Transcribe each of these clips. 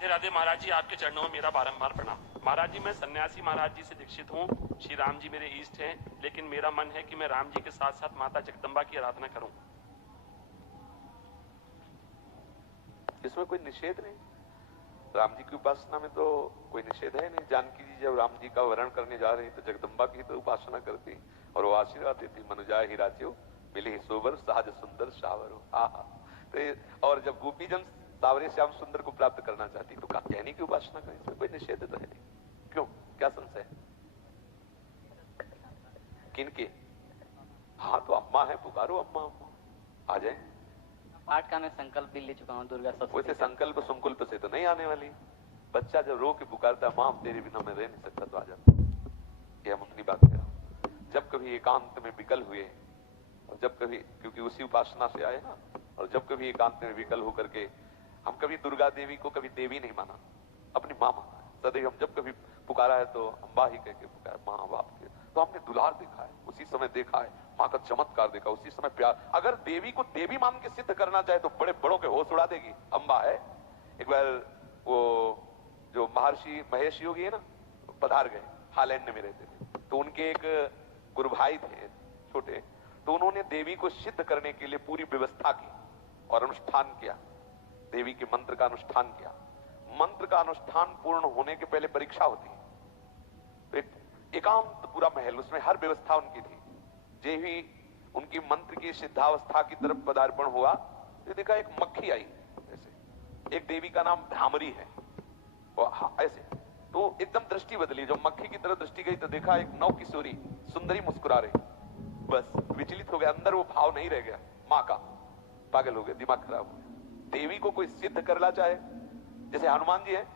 राधे महाराज जी, आपके चरणों में मेरा बारंबार प्रणाम। महाराज जी, मैं सन्यासी महाराज जी से दीक्षित हूँ। श्री राम जी मेरे इष्ट हैं, लेकिन मेरा मन है कि मैं राम जी के साथ साथ माता जगदम्बा की आराधना करूं। इसमें कोई निषेध नहीं। राम जी की उपासना में तो कोई निषेध है नहीं। जानकी जी जब राम जी का वर्ण करने जा रही तो जगदम्बा की तो उपासना करती और वो आशीर्वाद देती, मनुजा ही राज्यो मिले सोबर सहज सुंदर शावरो। आहा। तो और जब गोपीजन सावरे श्याम सुंदर को प्राप्त करना चाहती तो कात्यायनी की उपासना करें, इसमें कोई निषेध तो है नहीं। क्यों, क्या संशय? किनके? हाँ तो अम्मा है, पुकारो अम्मा अम्मा, आ जाए। पाठ का मैं संकल्प भी ले चुका हूँ दुर्गा सप्तमी। वैसे संकल्प संकल्प से तो नहीं आने वाली। बच्चा जब रो के पुकारता है, मां तेरे बिना मैं रह नहीं सकता, तो आ जाता। ये हम अपनी बात कह रहा हूं। जब कभी एकांत में विकल हुए, और जब कभी, क्योंकि उसी उपासना से आए ना, और जब कभी एकांत में विकल होकर के हम कभी दुर्गा देवी को कभी देवी नहीं माना, अपनी मां माना है। सदैव हम जब कभी पुकारा है तो अम्बा ही कह के पुकारा, मां बाप के। तो हमने दुलार देखा है, उसी समय देखा है मां का चमत्कार देखा, उसी समय प्यार। अगर देवी को देवी मान के सिद्ध करना चाहे तो बड़े बड़ों के होश उड़ा देगी। अम्बा है। एक बार वो जो महर्षि महेश योगी है ना, पधार गए, हालैंड में रहते थे, तो उनके एक गुरु भाई थे छोटे, तो उन्होंने देवी को सिद्ध करने के लिए पूरी व्यवस्था की और अनुष्ठान किया। देवी के मंत्र का अनुष्ठान किया। मंत्र का अनुष्ठान पूर्ण होने के पहले परीक्षा होती है। तो एक एकांत पूरा महल, उसमें हर व्यवस्था उनकी थी। जे ही उनकी मंत्र की सिद्धावस्था की तरफ पदार्पण हुआ तो देखा एक मक्खी आई। ऐसे एक देवी का नाम भ्रामरी है, ऐसे तो एकदम दृष्टि बदली। जब मक्खी की तरफ दृष्टि गई तो देखा एक नव किशोरी सुंदरी मुस्कुरा रही। बस विचलित हो गया, अंदर वो भाव नहीं रह गया मां का। पागल हो गया, दिमाग खराब हो गया। देवी को कोई सिद्ध करना चाहे, जैसे हनुमान जी है,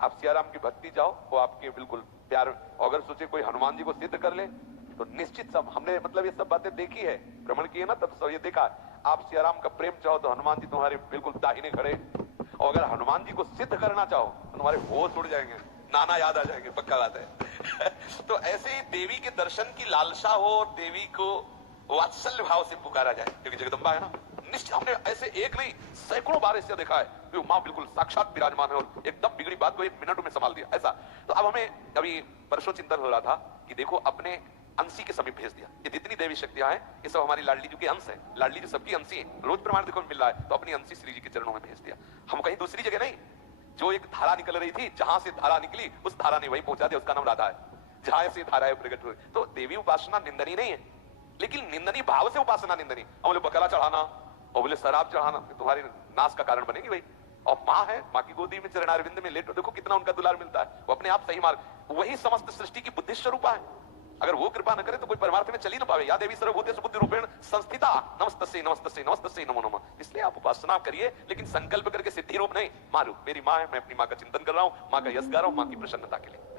आप सियाराम की भक्ति जाओ, वो आपके बिल्कुल प्यार। अगर सोचे कोई हनुमान जी को सिद्ध कर ले तो निश्चित सब, हमने मतलब ये सब बातें देखी है, भ्रमण की है ना, तब सब ये देखा। आप सियाराम का प्रेम चाहो तो हनुमान जी तुम्हारे बिल्कुल दाहिने खड़े। और अगर हनुमान जी को सिद्ध करना चाहो तो तुम्हारे होश उड़ जाएंगे, नाना याद आ जाएंगे, पक्का बात है। तो ऐसे ही देवी के दर्शन की लालसा हो और देवी को वात्सल्य भाव से पुकारा जाए, क्योंकि जगदम्बा है ना। निश्चित हमने ऐसे एक नहीं सैकड़ों बार ऐसे देखा है कि मां बिल्कुल साक्षात विराजमान है और एकदम बिगड़ी बात को एक मिनट में संभाल दिया, ऐसा। तो अब हमें अभी परसों चिंतन हो रहा था कि देखो अपने अंशी के समीप भेज दिया। ये जितनी देवी शक्तियां हैं ये सब हमारी लाडली जी के अंश है। लाडली जी सबकी अंशी है, रोज प्रमाण देखो मिल रहा है। तो अपनी अंशी श्री जी के चरणों में भेज दिया। हम कहीं दूसरी जगह नहीं, जो एक धारा निकल रही थी, जहां से धारा निकली उस धारा ने वहीं पहुंचा दिया। उसका नाम राधा है, जहां से धारा है प्रकट हुई। तो देवी उपासना निंदनीय नहीं है, लेकिन निंदनीय भाव से उपासना निंदनीय। हम बोले बकरा चढ़ाना और बोले शराब चढ़ाना तुम्हारे नाश का कारण बनेगी भाई। और माँ है, माँ की गोदी में चरणारविंद में लेटो, देखो कितना उनका दुलार मिलता है। वो अपने आप सही मार्ग, वही समस्त सृष्टि की बुद्धि स्वरूपा है। अगर वो कृपा न करे तो कोई परमार्थ में चल ही ना पावे। या देवी सर्वभूतेषु बुद्धि रूपेण संस्थिता नमस्तस्यै नमस्तस्यै नमस्तस्यै नमो नमः। इसलिए आप उपासना करिए, लेकिन संकल्प करके सिद्धि रूप नहीं, माँ रूप। मेरी माँ है, मैं अपनी माँ का चिंतन कर रहा हूँ, माँ का यश गा रहा हूँ, माँ की प्रसन्नता के लिए।